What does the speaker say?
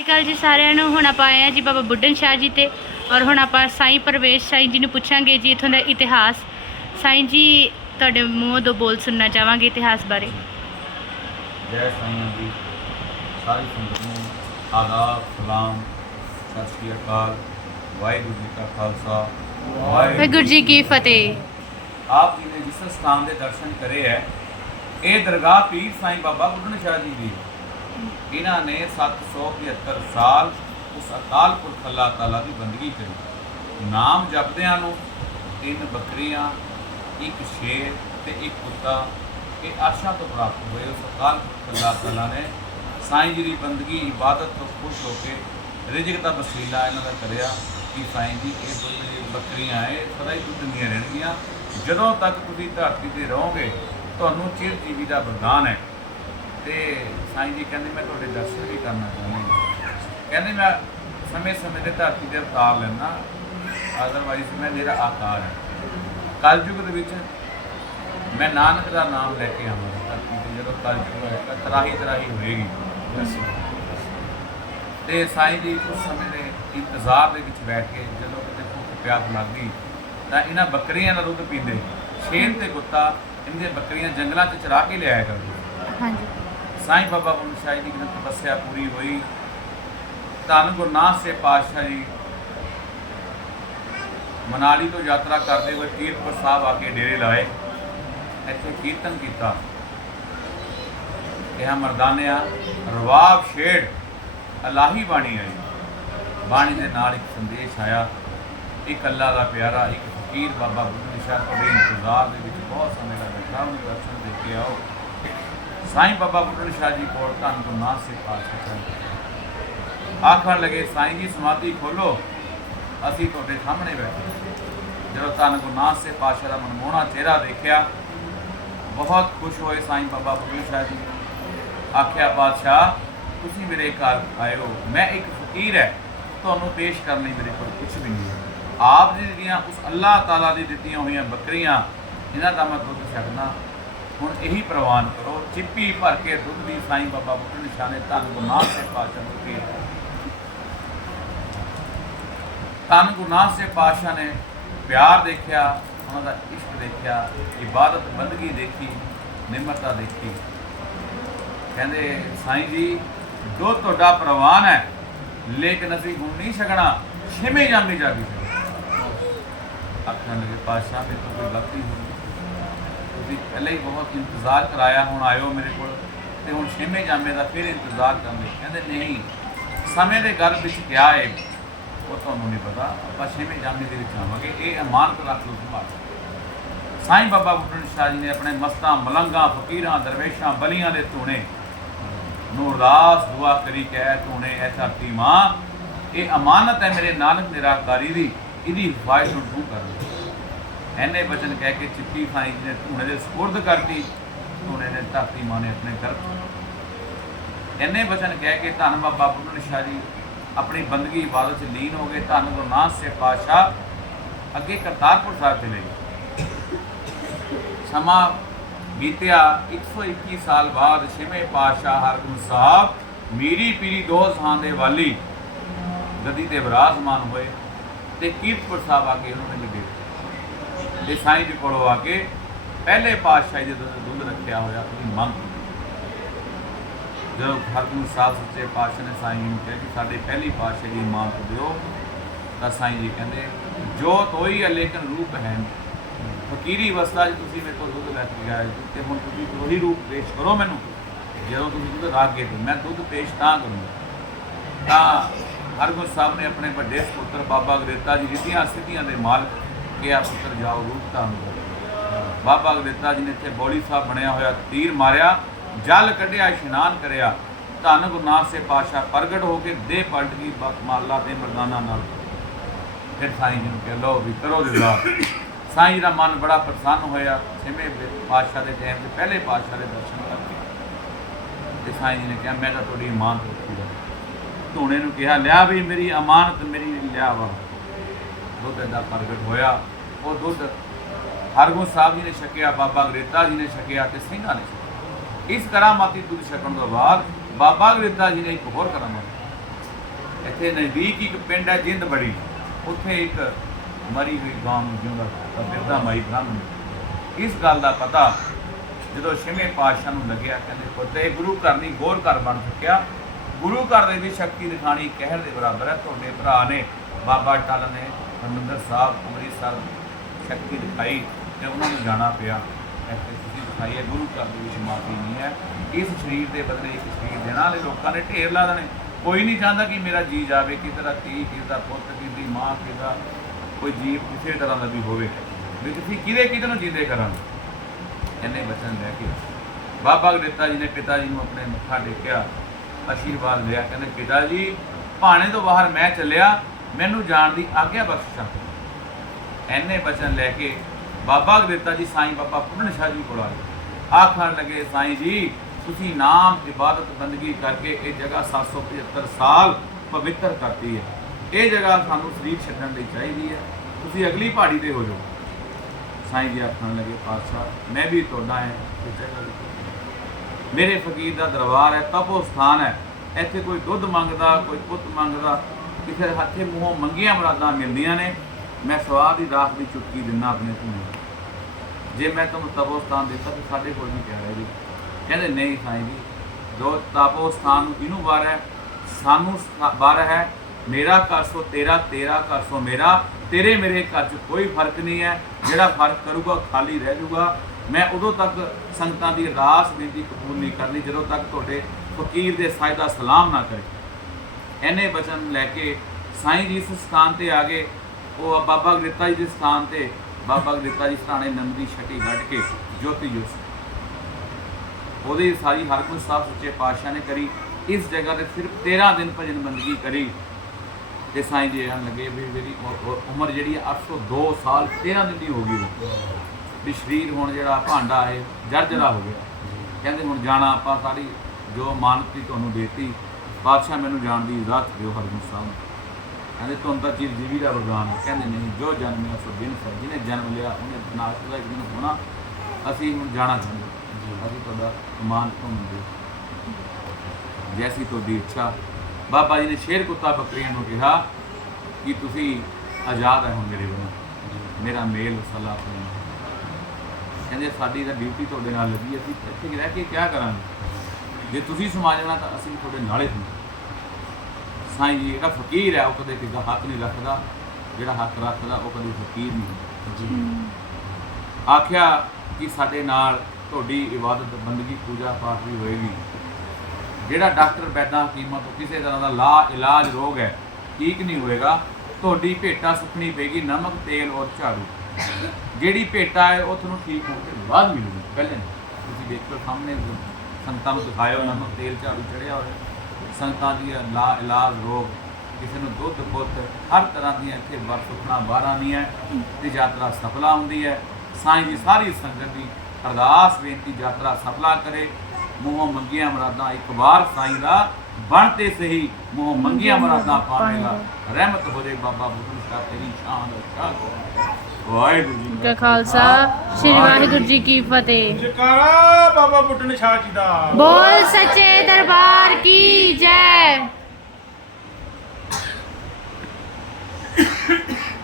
ਅਕਾਲ ਜੀ ਸਾਰਿਆਂ ਨੂੰ। ਹੁਣ ਆਪਾਂ ਆਏ ਆ ਜੀ ਬਾਬਾ ਬੁੱਢਨ ਸ਼ਾਹ ਜੀ ਤੇ ਔਰ ਹੁਣ ਆਪਾਂ ਸਾਈਂ ਪਰਵੇਸ਼ ਸਾਈਂ ਜੀ ਨੂੰ ਪੁੱਛਾਂਗੇ ਜੀ ਇਥੋਂ ਦਾ ਇਤਿਹਾਸ। ਸਾਈਂ ਜੀ ਤੁਹਾਡੇ ਮੂੰਹ ਤੋਂ ਬੋਲ ਸੁਣਨਾ ਚਾਹਾਂਗੇ ਇਤਿਹਾਸ ਬਾਰੇ। ਜੈ ਸਾਈਂ ਜੀ। ਸਾਰੀ ਸੰਗਤ ਨੂੰ ਆਦਾਬ ਸਲਾਮ ਸਤਿ ਸ਼੍ਰੀ ਅਕਾਲ। ਵਾਹਿਗੁਰੂ ਜੀ ਕਾ ਖਾਲਸਾ ਵਾਹਿਗੁਰੂ ਜੀ ਕੀ ਫਤਿਹ। ਆਪ ਜੀ ਨੇ ਜਿਸ ਸਥਾਨ ਦੇ ਦਰਸ਼ਨ ਕਰੇ ਹੈ ਇਹ ਦਰਗਾਹ ਪੀਰ ਸਾਈਂ ਬਾਬਾ ਬੁੱਢਨ ਸ਼ਾਹ ਜੀ ਦੀ। ਇਹਨਾਂ ਨੇ 775 ਸਾਲ ਉਸ ਅਕਾਲ ਪੁਰਖ ਅੱਲਾਹ ਤਾਲਾ ਦੀ ਬੰਦਗੀ ਕਰੀ। ਨਾਮ ਜਪਦਿਆਂ ਨੂੰ ਤਿੰਨ ਬੱਕਰੀਆਂ, ਇੱਕ ਸ਼ੇਰ ਤੇ ਇੱਕ ਕੁੱਤਾ ਇਹ ਆਸ਼ਾ ਤੋਂ ਪ੍ਰਾਪਤ ਹੋਏ ਉਸ ਅਕਾਲ ਪੁਰਖ ਅੱਲਾਹ ਤਾਲਾ ਨੇ। ਸਾਈਂ ਜੀ ਦੀ ਬੰਦਗੀ, ਇਬਾਦਤ ਤੋਂ ਖੁਸ਼ ਹੋ ਕੇ ਰਿਜ਼ਕ ਦਾ ਵਸੀਲਾ ਇਹਨਾਂ ਦਾ ਕਰਿਆ ਕਿ ਸਾਈਂ ਜੀ, ਇਹ ਦੁੱਧ ਬੱਕਰੀਆਂ ਹੈ ਸਦਾ ਹੀ ਦੁੱਧ ਦਿੰਦੀਆਂ ਰਹਿਣਗੀਆਂ। ਜਦੋਂ ਤੱਕ ਤੁਸੀਂ ਧਰਤੀ ਤੇ ਰਹੋਗੇ, ਤੁਹਾਨੂੰ ਚਿਰ ਜੀਵੀ ਦਾ ਵਰਦਾਨ ਹੈ। ਤੇ ਸਾਈਂ ਜੀ ਕਹਿੰਦੇ, ਮੈਂ ਤੁਹਾਡੇ ਦਰਸ਼ਨ ਵੀ ਕਰਨਾ ਚਾਹੁੰਦਾ ਕਹਿੰਦੇ, ਮੈਂ ਸਮੇਂ ਸਮੇਂ ਤੇ ਧਰਤੀ ਤੇ ਅਵਤਾਰ ਲੈਣਾ ਅਦਰਵਾਈਜ਼ ਮੈਂ ਮੇਰਾ ਆਕਾਰ ਹੈ। ਕਲਯੁਗ ਦੇ ਵਿੱਚ ਮੈਂ ਨਾਨਕ ਦਾ ਨਾਮ ਲੈ ਕੇ ਆਵਾਂ, ਧਰਤੀ ਤੇ ਜਦੋਂ ਕਲਯੁਗ ਹੋਏਗਾ, ਤਰਾਹੀ ਤਰਾਹੀ ਹੋਏਗੀ। ਤੇ ਸਾਈਂ ਜੀ ਉਸ ਸਮੇਂ ਦੇ ਇੰਤਜ਼ਾਰ ਦੇ ਵਿੱਚ ਬੈਠ ਕੇ ਜਦੋਂ ਕਿਤੇ ਭੁੱਖ ਪਿਆਸ ਲੱਗ ਗਈ, ਤਾਂ ਇਹਨਾਂ ਬੱਕਰੀਆਂ ਦਾ ਦੁੱਧ ਪੀਂਦੇ। ਸ਼ੇਰ ਤੇ ਕੁੱਤਾ, ਇਹਦੇ ਬੱਕਰੀਆਂ ਜੰਗਲਾਂ 'ਚ ਚਰਾ ਕੇ ਲਿਆਇਆ ਕਰਦੇ। ਹਾਂਜੀ। ਸਾਈਂ ਬਾਬਾ ਬੁੱਢ ਸ਼ਾਹ ਜੀ ਦੀ ਜਦੋਂ ਤਪੱਸਿਆ ਪੂਰੀ ਹੋਈ। ਧੰਨ ਗੁਰੂ ਨਾਨਕ ਸੇ ਪਾਤਸ਼ਾਹ ਜੀ, ਮਨਾਲੀ ਤੋਂ ਯਾਤਰਾ ਕਰਦੇ ਹੋਏ ਕੀਰਤਪੁਰ ਸਾਹਿਬ ਆ ਕੇ ਡੇਰੇ ਲਾਏ। ਇੱਥੇ ਕੀਰਤਨ ਕੀਤਾ। ਕਿਹਾ, ਮਰਦਾਨਿਆ, ਰਵਾਬ ਸ਼ੇੜ ਅਲਾਹੀ ਬਾਣੀ ਆਈ। ਬਾਣੀ ਦੇ ਨਾਲ ਇੱਕ ਸੰਦੇਸ਼ ਆਇਆ, ਇੱਕ ਅੱਲਾ ਦਾ ਪਿਆਰਾ, ਇੱਕ ਫਕੀਰ ਬਾਬਾ ਬੁੱਢ ਸ਼ਾਹ ਤੁਹਾਡੇ ਇੰਤਜ਼ਾਰ ਦੇ ਵਿੱਚ ਬਹੁਤ ਸਮੇਂ ਦਾ ਬੈਠਾ ਉਹਨੂੰ ਦਰਸ਼ਨ ਦੇ ਕੇ ਆਓ। ਸਾਈਂ ਬਾਬਾ ਬੁੱਢਣ ਸ਼ਾਹ ਜੀ ਕੋਲ ਧੰਨ ਗੁਰੂ ਨਾਨਕ ਸੇ ਪਾਤਸ਼ਾਹ ਆਖਣ ਲਗੇ, ਸਾਈਂ ਦੀ ਸਮਾਧੀ ਖੋਲੋ ਅਸੀਂ ਤੁਹਾਡੇ ਸਾਹਮਣੇ ਬੈਠੇ ਜਦੋਂ ਧੰਨ ਗੁਰੂ ਨਾਨਕ ਸੇ ਪਾਤਸ਼ਾਹ ਦਾ ਮਨਮੋਹਣਾ ਚਿਹਰਾ ਦੇਖਿਆ, ਬਹੁਤ ਖੁਸ਼ ਹੋਏ ਸਾਈਂ ਬਾਬਾ ਬੁੱਢਣ ਸ਼ਾਹ ਜੀ। ਆਖਿਆ, ਪਾਤਸ਼ਾਹ, ਤੁਸੀਂ ਮੇਰੇ ਘਰ ਆਏ ਹੋ। ਮੈਂ ਇੱਕ ਫਕੀਰ ਹੈ। ਤੁਹਾਨੂੰ ਪੇਸ਼ ਕਰਨ ਲਈ ਮੇਰੇ ਕੋਲ ਕੁਝ ਵੀ ਨਹੀਂ ਆਪ ਜੀ ਦੀਆਂ ਉਸ ਅੱਲਾਹ ਤਾਲਾ ਦੀ ਦਿੱਤੀਆਂ ਹੋਈਆਂ ਬੱਕਰੀਆਂ, ਇਹਨਾਂ ਦਾ ਮੈਂ ਦੁੱਧ ਛਕਣਾ ਹੁਣ ਇਹੀ ਪ੍ਰਵਾਨ ਕਰੋ, ਚਿੱਪੀ ਭਰ ਕੇ ਦੁੱਧ ਦੀ ਸਾਈਂ ਬਾਬਾ ਬੁੱਢਣ ਸ਼ਾਹ ਨੇ ਧੰਨ ਗੁਰੂ ਨਾਨਕ ਸੇ ਪਾਤਸ਼ਾਹ ਨੂੰ ਧੰਨ ਗੁਰੂ ਨਾਨਕ ਸੇ ਪਾਤਸ਼ਾਹ ਨੇ ਪਿਆਰ ਦੇਖਿਆ, ਉਹਨਾਂ ਦਾ ਇਸ਼ਕ ਦੇਖਿਆ, ਇਬਾਦਤ ਬੰਦਗੀ ਦੇਖੀ, ਨਿਮਰਤਾ ਦੇਖੀ। ਕਹਿੰਦੇ, ਸਾਈਂ ਜੀ, ਦੁੱਧ ਤੁਹਾਡਾ ਪ੍ਰਵਾਨ ਹੈ, ਲੇਕਿਨ ਅਸੀਂ ਹੁਣ ਨਹੀਂ ਛਕਣਾ, ਛੇਵੇਂ ਜਾਮੀ ਜਾ ਕੇ ਆਖਣ ਲੱਗੇ ਪਾਤਸ਼ਾਹ, ਮੇਰੇ ਤੋਂ ਕੋਈ ਗਲਤੀ ਹੋ ਗਈ ਤੁਸੀਂ ਪਹਿਲਾਂ ਹੀ ਬਹੁਤ ਇੰਤਜ਼ਾਰ ਕਰਾਇਆ, ਹੁਣ ਆਇਓ ਮੇਰੇ ਕੋਲ ਤੇ ਹੁਣ ਛੇਵੇਂ ਜਾਮੇ ਦਾ ਫਿਰ ਇੰਤਜ਼ਾਰ ਕਰਨ ਕਹਿੰਦੇ ਨਹੀਂ, ਸਮੇਂ ਦੇ ਗਰਭ ਵਿੱਚ ਕਿਆ ਹੈ। ਉਹ ਤੁਹਾਨੂੰ ਨਹੀਂ ਪਤਾ, ਆਪਾਂ ਛੇਵੇਂ ਜਾਮੇ ਦੇ ਵਿੱਚ ਆਵਾਂਗੇ। ਇਹ ਅਮਾਨਤ ਰੱਖ ਲਓ ਸੰਭਾਲ। ਸਾਈਂ ਬਾਬਾ ਬੁੱਢਣ ਸ਼ਾਹ ਜੀ ਨੇ ਆਪਣੇ ਮਸਤਾਂ, ਮਲੰਗਾ, ਫਕੀਰਾਂ, ਦਰਵੇਸ਼ਾਂ, ਬਲੀਆਂ ਦੇ ਧੂਣੇ, ਨੂੰ ਅਰਦਾਸ, ਦੁਆ ਕਰੀ, ਕਹਿ ਧੂਣੇ, ਐ ਧਰਤੀ ਮਾਂ, ਇਹ ਅਮਾਨਤ ਹੈ ਮੇਰੇ ਨਾਨਕ ਨਿਰਾਕਾਰੀ ਦੀ ਇਹਦੀ ਹਿਫਾਜ਼ਤ ਨੂੰ ਤੂੰ ਕਰ ਐਨੇ ਬਚਨ ਕਹਿ ਕੇ ਚਿੱਟੀ ਖਾਈ ਜੀ ਨੇ ਧੂਣੇ ਦੇ ਸਪੁਰਦ ਕਰਤੀ, ਧੂਣੇ ਨੇ ਧਰਤੀ ਮਾਂ ਨੇ ਆਪਣੇ ਕਰ ਐਨੇ ਬਚਨ ਕਹਿ ਕੇ ਧੰਨ ਬਾਬਾ ਬੁੱਢਣ ਸ਼ਾਹ ਜੀ ਆਪਣੀ ਬੰਦਗੀ ਇਬਾਦਤ ਚ ਲੀਨ ਹੋ ਗਏ, ਧੰਨ ਗੁਰੂ ਨਾਨਕ ਸੇ ਪਾਤਸ਼ਾਹ ਅੱਗੇ ਕਰਤਾਰਪੁਰ ਸਾਹਿਬ ਚਲੇ ਗਏ। ਸਮਾਂ ਬੀਤਿਆ 121 ਸਾਲ ਬਾਅਦ ਛੇਵੇਂ ਪਾਤਸ਼ਾਹ ਹਰਗੋਬਿੰਦ ਸਾਹਿਬ ਮੀਰੀ ਪੀਰੀ ਦੋ ਥਾਂ ਦੇ ਵਾਲੀ ਗਦੀ ਦੇ ਵਿਰਾਜਮਾਨ ਹੋਏ ਤੇ ਕੀਰਤਪੁਰ ਸਾਹਿਬ ਆ ਕੇ ਉਹਨਾਂ ਨੇ ਲੱਗੇ ਸਾਈਂ ਜੀ ਕੋਲੋਂ ਆ ਕੇ ਪਹਿਲੇ ਪਾਤਸ਼ਾਹ ਜੀ ਦੇ ਦੁੱਧ ਰੱਖਿਆ ਹੋਇਆ, ਉਹਦੀ ਮੰਗ ਜਦੋਂ ਹਰਗੋਬਿੰਦ ਸਾਹਿਬ ਸੱਚੇ ਪਾਤਸ਼ਾਹ ਨੇ ਸਾਈਂ ਜੀ ਨੂੰ ਕਿਹਾ ਕਿ ਸਾਡੇ ਪਹਿਲੀ ਪਾਤਸ਼ਾਹ ਦੀ ਮਾਂ ਦਿਓ, ਤਾਂ ਸਾਈਂ ਜੀ ਕਹਿੰਦੇ ਜੋਤ ਹੋਈ ਹੈ ਲੇਕਿਨ ਰੂਪ ਹੈ ਫਕੀਰੀ ਅਵਸਥਾ 'ਚ ਤੁਸੀਂ ਮੇਰੇ ਕੋਲ ਦੁੱਧ ਲੈ ਕੇ ਆਏ ਸੀ ਤੇ ਹੁਣ ਤੁਸੀਂ ਉਹੀ ਰੂਪ ਪੇਸ਼ ਕਰੋ ਮੈਨੂੰ। ਜਦੋਂ ਤੁਸੀਂ ਦੁੱਧ ਰੱਖ ਗਏ ਤੇ ਮੈਂ ਦੁੱਧ ਪੇਸ਼ ਤਾਂ ਕਰੂੰਗਾ। ਤਾਂ ਹਰਗੋਬਿੰਦ ਸਾਹਿਬ ਨੇ ਆਪਣੇ ਵੱਡੇ ਸੁਪੁੱਤਰ ਬਾਬਾ ਗਰੇਤਾ ਜੀ ਰਿੱਧੀਆਂ ਸਥਿਤੀਆਂ ਦੇ ਮਾਲਕ ਕਿਹਾ ਪੁੱਤਰ ਜਾਓ ਰੂਪ ਧਾਰਨ ਕਰੋ ਬਾਬਾ ਗਰੇਤਾ ਜੀ ਨੇ ਇੱਥੇ ਬੋਲੀ ਸਾਹਿਬ ਬਣਿਆ ਹੋਇਆ, ਤੀਰ ਮਾਰਿਆ, ਜਲ ਕੱਢਿਆ, ਇਸ਼ਨਾਨ ਕਰਿਆ। ਧੰਨ ਗੁਰੂ ਨਾਨਕ ਸੇ ਪਾਤਸ਼ਾਹ ਪ੍ਰਗਟ ਹੋ ਕੇ ਦੇਹ ਪਲਟ ਗਈ, ਬਸ ਮਾਲਾ ਤੇ ਮਰਦਾਨਾ ਨਾਲ। ਫਿਰ ਸਾਈਂ ਜੀ ਨੂੰ ਕਹਿ, ਲਓ ਵੀ ਕਰੋ ਦਿਦਾਰ ਸਾਈਂ ਜੀ ਦਾ ਮਨ ਬੜਾ ਪ੍ਰਸੰਨ ਹੋਇਆ। ਛੇਵੇਂ ਪਾਤਸ਼ਾਹ ਦੇ ਟਾਈਮ ਤੇ ਪਹਿਲੇ ਪਾਤਸ਼ਾਹ ਦੇ ਦਰਸ਼ਨ ਕਰਕੇ। ਤੇ ਸਾਈਂ ਜੀ ਨੇ ਕਿਹਾ, ਮੈਂ ਤਾਂ ਤੁਹਾਡੀ ਇਮਾਨਤ ਰੱਖੂਗਾ ਧੂਣੇ ਨੂੰ ਕਿਹਾ, ਲਿਆ ਵੀ ਮੇਰੀ ਅਮਾਨਤ ਮੇਰੀ ਲਿਆ ਵਾ। ਦੁੱਧ ਦਾ ਪ੍ਰਗਟ ਹੋਇਆ। ਉਹ ਦੁੱਧ ਹਰਗੋਬਿੰਦ ਸਾਹਿਬ ਜੀ ਨੇ ਛਕਿਆ, ਬਾਬਾ ਗਰੇਤਾ ਜੀ ਨੇ ਛਕਿਆ ਤੇ ਸਿੰਘਾਂ ਨੇ ਛਕਿਆ। ਇਸ ਤਰ੍ਹਾਂ ਮਾਤੀ ਦੁੱਧ ਛਕਣ ਤੋਂ ਬਾਅਦ ਬਾਬਾ ਗਰੇਤਾ ਜੀ ਨੇ ਇੱਕ ਹੋਰ ਕਰਾਮਾਤ ਇੱਥੇ ਨਜ਼ਦੀਕ ਇੱਕ ਪਿੰਡ ਹੈ, ਜਿੰਦ ਬੜੀ। ਉੱਥੇ ਇੱਕ ਮਰੀ ਹੋਈ ਗਾਂ ਨੂੰ ਜਿਉਂਦਾ ਬਿਰਦਾ ਮਾਈ ਬ੍ਰਾਹਮਣ ਇਸ ਗੱਲ ਦਾ ਪਤਾ ਜਦੋਂ ਛੇਵੇਂ ਪਾਤਸ਼ਾਹ ਨੂੰ ਲੱਗਿਆ, ਕਹਿੰਦੇ, ਪੁੱਤ, ਇਹ ਗੁਰੂ ਘਰ ਨਹੀਂ, ਹੋਰ ਘਰ ਬਣ ਚੁੱਕਿਆ। ਗੁਰੂ ਘਰ ਦੇ ਵਿੱਚ ਸ਼ਕਤੀ ਦਿਖਾਣੀ ਕਹਿਰ ਦੇ ਬਰਾਬਰ ਹੈ। ਤੁਹਾਡੇ ਭਰਾ ਨੇ ਬਾਬਾ ਟਲ ਨੇ ਹਰਮੰਦਰ ਸਾਹਿਬ, ਅੰਮ੍ਰਿਤਸਰ ਸ਼ਕਤੀ ਦਿਖਾਈ ਤੇ ਉਹਨਾਂ ਨੂੰ ਜਾਣਾ ਪਿਆ। ਇੱਥੇ ਤੁਸੀਂ ਦਿਖਾਈ ਹੈ ਗੁਰੂ ਘਰ ਦੇ ਵਿੱਚ ਮਾਫੀ ਨਹੀਂ ਹੈ। ਇਸ ਸਰੀਰ ਦੇ ਬਦਲੇ ਇੱਕ ਸਰੀਰ ਦੇਣਾ ਵਾਲੇ ਲੋਕਾਂ ਨੇ ਢੇਰ ਲਾ ਦੇਣੇ। ਕੋਈ ਨਹੀਂ ਚਾਹੁੰਦਾ ਕਿ ਮੇਰਾ ਜੀ ਜਾਵੇ, ਕਿਸੇ ਦਾ ਧੀ, ਕਿਸੇ ਦਾ ਪੁੱਤ, ਕਿਸੇ ਦੀ ਮਾਂ, ਕਿਸੇ ਦਾ ਕੋਈ ਜੀਵ ਕਿਸੇ ਤਰ੍ਹਾਂ ਦਾ ਵੀ ਹੋਵੇ। ਵੀ ਤੁਸੀਂ ਕਿਹਦੇ ਕਿਹਦੇ ਨੂੰ ਜਿੰਦੇ ਕਰਾਂਗੇ। ਇੰਨੇ ਬਚਨ ਲੈ ਕੇ ਬਾਬਾ ਗ੍ਰਿਤਾ ਜੀ ਨੇ ਪਿਤਾ ਜੀ ਨੂੰ ਆਪਣੇ ਮੱਥਾ ਟੇਕਿਆ, ਆਸ਼ੀਰਵਾਦ ਲਿਆ। ਕਹਿੰਦੇ, ਪਿਤਾ ਜੀ, ਭਾਣੇ ਤੋਂ ਬਾਹਰ ਮੈਂ ਚੱਲਿਆ, ਮੈਨੂੰ ਜਾਣ ਦੀ ਆਗਿਆ ਬਖਸ਼ਾ ਐਨੇ ਬਚਨ ਲੈ ਕੇ ਬਾਬਾ ਗ੍ਰਿਤਾ ਜੀ, ਸਾਈਂ ਬਾਬਾ ਪੂਰਨ ਸ਼ਾਹ ਜੀ ਕੋਲ ਆਏ ਆਖਣ ਲੱਗੇ, ਸਾਈਂ ਜੀ, ਤੁਸੀਂ ਨਾਮ, ਇਬਾਦਤ, ਬੰਦਗੀ ਕਰਕੇ ਇਹ ਜਗ੍ਹਾ 775 ਸਾਲ ਪਵਿੱਤਰ ਕਰਤੀ ਹੈ। ਇਹ ਜਗ੍ਹਾ ਸਾਨੂੰ ਸਰੀਰ ਛੱਡਣ ਲਈ ਚਾਹੀਦੀ ਹੈ। ਤੁਸੀਂ ਅਗਲੀ ਪਹਾੜੀ ਤੇ ਹੋ ਜਾਓ। ਸਾਈਂ ਜੀ ਆਖਣ ਲੱਗੇ, ਪਾਤਸ਼ਾਹ, ਮੈਂ ਵੀ ਤੁਹਾਡਾ ਹੈ। ਮੇਰੇ ਫਕੀਰ ਦਾ ਦਰਬਾਰ ਹੈ, ਤਪੋ ਸਥਾਨ ਹੈ। ਇੱਥੇ ਕੋਈ ਦੁੱਧ ਮੰਗਦਾ, ਕੋਈ ਪੁੱਤ ਮੰਗਦਾ, ਕਿਸੇ ਹੱਥੇ ਮੂੰਹੋਂ ਮੰਗੀਆਂ ਮੁਰਾਦਾਂ ਮਿਲਦੀਆਂ ਨੇ। ਮੈਂ ਸਵਾਦ ਦੀ ਰਾਤ ਦੀ ਚੁਟਕੀ ਦਿੰਨਾ ਆਪਣੇ ਤੁਹਾਨੂੰ ਜੇ ਮੈਂ ਤੁਹਾਨੂੰ ਤਪੋ ਸਥਾਨ ਦਿੱਤਾ ਤਾਂ ਸਾਡੇ ਕੋਲ ਨਹੀਂ ਕਹਿ ਰਹੇ ਜੀ। ਕਹਿੰਦੇ, ਨਹੀਂ ਸਾਈਂ ਜੀ, ਜੋ ਤਪੋ ਸਥਾਨ ਨੂੰ ਕਿਹਨੂੰ ਵਾਰ ਹੈ, ਸਾਨੂੰ ਸ- ਵਾਰ ਹੈ, ਮੇਰਾ ਘਰ ਸੋ ਤੇਰਾ ਤੇਰਾ ਘਰ ਸੋ ਮੇਰਾ, ਤੇਰੇ ਮੇਰੇ ਘਰ 'ਚ ਕੋਈ ਫ਼ਰਕ ਨਹੀਂ ਹੈ। ਜਿਹੜਾ ਫ਼ਰਕ ਕਰੂਗਾ ਖਾਲੀ ਰਹਿ ਜਾਊਗਾ। ਮੈਂ ਉਦੋਂ ਤੱਕ ਸੰਗਤਾਂ ਦੀ ਅਰਦਾਸ ਬੇਨਤੀ ਕਬੂਲ ਨਹੀਂ ਕਰਨੀ, ਜਦੋਂ ਤੱਕ ਤੁਹਾਡੇ ਫਕੀਰ ਦੇ ਸਾਇ ਦਾ ਸਲਾਮ ਨਾ ਕਰੇ। ਐਨੇ ਬਚਨ ਲੈ ਕੇ ਸਾਈਂ ਜੀ ਇਸ ਸਥਾਨ ਤੇ ਆ ਗਏ। ਉਹ ਬਾਬਾ ਗ੍ਰਿਤਾ ਜੀ ਦੇ ਸਥਾਨ ਤੇ, ਬਾਬਾ ਗ੍ਰਿਤਾ ਜੀ ਸਥਾਨੇ ਨੰਦੀ ਛਟੀ ਕੱਢ ਕੇ ਜੋਤੀ ਜੋਤ। ਉਹਦੇ ਸਾਰੀ ਹਰਗੁਣ ਸਾਹਿਬ ਸੱਚੇ ਪਾਤਸ਼ਾਹ ਨੇ ਕਰੀ। ਇਸ ਜਗ੍ਹਾ ਤੇ ਸਿਰਫ 13 ਦਿਨ ਭਜਨ ਬੰਦਗੀ ਕਰੀ। ਤੇ ਸਾਈਂ ਜੀ ਕਹਿਣ ਲੱਗੇ ਵੀ ਮੇਰੀ ਉ- ਉ- ਉਮਰ ਜਿਹੜੀ ਹੈ 802 ਸਾਲ 13 ਦਿਨ ਦੀ ਹੋ ਗਈ ਵੀ ਸਰੀਰ ਹੁਣ ਜਿਹੜਾ ਭਾਂਡਾ ਹੈ, ਜਰਜਰਾ ਹੋ ਗਿਆ। ਕਹਿੰਦੇ ਹੁਣ ਜਾਣਾ ਆਪਾਂ ਸਾਰੀ ਜੋ ਮਾਨਤੀ ਤੁਹਾਨੂੰ ਦੇਤੀ, ਪਾਤਸ਼ਾਹ ਮੈਨੂੰ ਜਾਣ ਦੀ ਇਜਾਜ਼ਤ ਦਿਓ ਹਰਗੁਣ ਸਾਹਿਬ ਨੂੰ। ਕਹਿੰਦੇ ਤੁਹਾਨੂੰ ਤਾਂ ਚੀਰ ਜੀਵੀ ਦਾ ਵਰਦਾਨ ਹੈ। ਕਹਿੰਦੇ ਨਹੀਂ ਜੋ ਜਨਮਿਆ ਸੋ ਦਿਨ ਸਰ ਜਿਹਨੇ ਜਨਮ ਲਿਆ ਉਹਨੇ ਨਾਸ਼ ਦਾ ਇੱਕ ਦਿਨ ਹੋਣਾ ਅਸੀਂ ਹੁਣ ਜਾਣਾ ਚਾਹੁੰਦੇ ਅਸੀਂ ਤੁਹਾਡਾ ਮਾਨ ਤੁਹਾਨੂੰ ਦੇ ਜੈਸੀ ਤੁਹਾਡੀ ਇੱਛਾ। ਬਾਬਾ ਜੀ ਨੇ ਸ਼ੇਰ ਕੁੱਤਾ ਬੱਕਰੀਆਂ ਨੂੰ ਕਿਹਾ ਕਿ ਤੁਸੀਂ ਆਜ਼ਾਦ ਹੈ ਹੁਣ ਮੇਰੇ ਵੱਲੋਂ। ਮੇਰਾ ਮੇਲ ਆਪਣੇ ਨਾਲ। ਕਹਿੰਦੇ ਸਾਡੀ ਤਾਂ ਡਿਊਟੀ ਤੁਹਾਡੇ ਨਾਲ ਲੱਗੀ ਅਸੀਂ ਇੱਥੇ ਰਹਿ ਕੇ ਕੀ ਕਰਾਂਗੇ? ਜੇ ਤੁਸੀਂ ਸਮਾ ਜਾਣਾ ਤਾਂ ਅਸੀਂ ਤੁਹਾਡੇ ਨਾਲੇ ਹਾਂ ਸਾਈਂ ਜੀ ਜਿਹੜਾ ਫਕੀਰ ਹੈ ਉਹ ਕਦੇ ਕਿਸੇ ਦਾ ਹੱਕ ਨਹੀਂ ਰੱਖਦਾ। ਜਿਹੜਾ ਹੱਕ ਰੱਖਦਾ ਉਹ ਕਦੇ ਫਕੀਰ ਨਹੀਂ ਹੁੰਦਾ। ਆਖਿਆ ਕਿ ਸਾਡੇ ਨਾਲ ਤੁਹਾਡੀ ਇਬਾਦਤ ਬੰਦਗੀ ਪੂਜਾ ਪਾਠ ਵੀ ਹੋਏਗੀ। ਜਿਹੜਾ ਡਾਕਟਰ ਬੈਦਾਂ ਹਕੀਮਾਂ ਤੋਂ ਕਿਸੇ ਤਰ੍ਹਾਂ ਦਾ ਲਾ ਇਲਾਜ ਰੋਗ ਹੈ ਠੀਕ ਨਹੀਂ ਹੋਏਗਾ ਤੁਹਾਡੀ ਭੇਟਾ ਸੁੱਕਣੀ ਪਏਗੀ ਨਮਕ ਤੇਲ ਔਰ ਝਾੜੂ। ਜਿਹੜੀ ਭੇਟਾ ਹੈ ਉਹ ਤੁਹਾਨੂੰ ਠੀਕ ਹੋਣ ਤੋਂ ਬਾਅਦ ਮਿਲੂਗੀ। ਪਹਿਲੇ ਨਹੀਂ। ਤੁਸੀਂ ਦੇਖੋ ਸਾਹਮਣੇ ਸੰਤਾਂ ਨੂੰ ਦਿਖਾਇਓ ਨਮਕ ਤੇਲ ਝਾੜੂ ਚੜਿਆ ਹੋਇਆ। ਸੰਗਤਾਂ ਦੀ ਲਾ ਇਲਾਜ ਰੋਗ, ਕਿਸੇ ਨੂੰ ਦੁੱਧ, ਪੁੱਤ, ਹਰ ਤਰ੍ਹਾਂ ਦੀਆਂ ਇੱਥੇ ਵਰ ਸੁਖਣਾ ਬਾਰਾਂ ਨਹੀਂ ਹੈ ਤੇ ਯਾਤਰਾ ਸਫਲਾ ਹੁੰਦੀ ਹੈ। ਸਾਈਂ ਦੀ ਸਾਰੀ ਸੰਗਤ ਦੀ ਅਰਦਾਸ, ਬੇਨਤੀ ਯਾਤਰਾ ਸਫਲਾ ਕਰੇ। ਮੂੰਹੋਂ ਮੰਗੀਆਂ ਮੁਰਾਦਾਂ ਇੱਕ ਵਾਰ ਸਾਈਂ ਦਾ ਬਣ ਤੇ ਸਹੀ ਮੂੰਹੋਂ ਮੰਗੀਆਂ ਮੁਰਾਦਾਂ ਪਾਵੇਗਾ। ਰਹਿਮਤ ਹੋ ਜਾਏ ਬਾਬਾ ਬੁੱਢੀ ਸਾਹਿਬ ਤੇਰੀ ਸ਼ਾਨ ਦਾ ਸ਼ਾਹ ਵਾਹਿਗੁਰੂ ਜੀ ਕਾ ਖਾਲਸਾ। ਸ੍ਰੀ ਵਾਹਿਗੁਰੂ ਜੀ ਕੀ ਫਤਿਹ। ਜਕਾਰਾ ਬਾਬਾ ਬੁੱਟਨ ਸ਼ਾਹ ਜੀ ਦਾ। ਬੋਲ ਸੱਚੇ ਦਰਬਾਰ ਕੀ ਜੈ।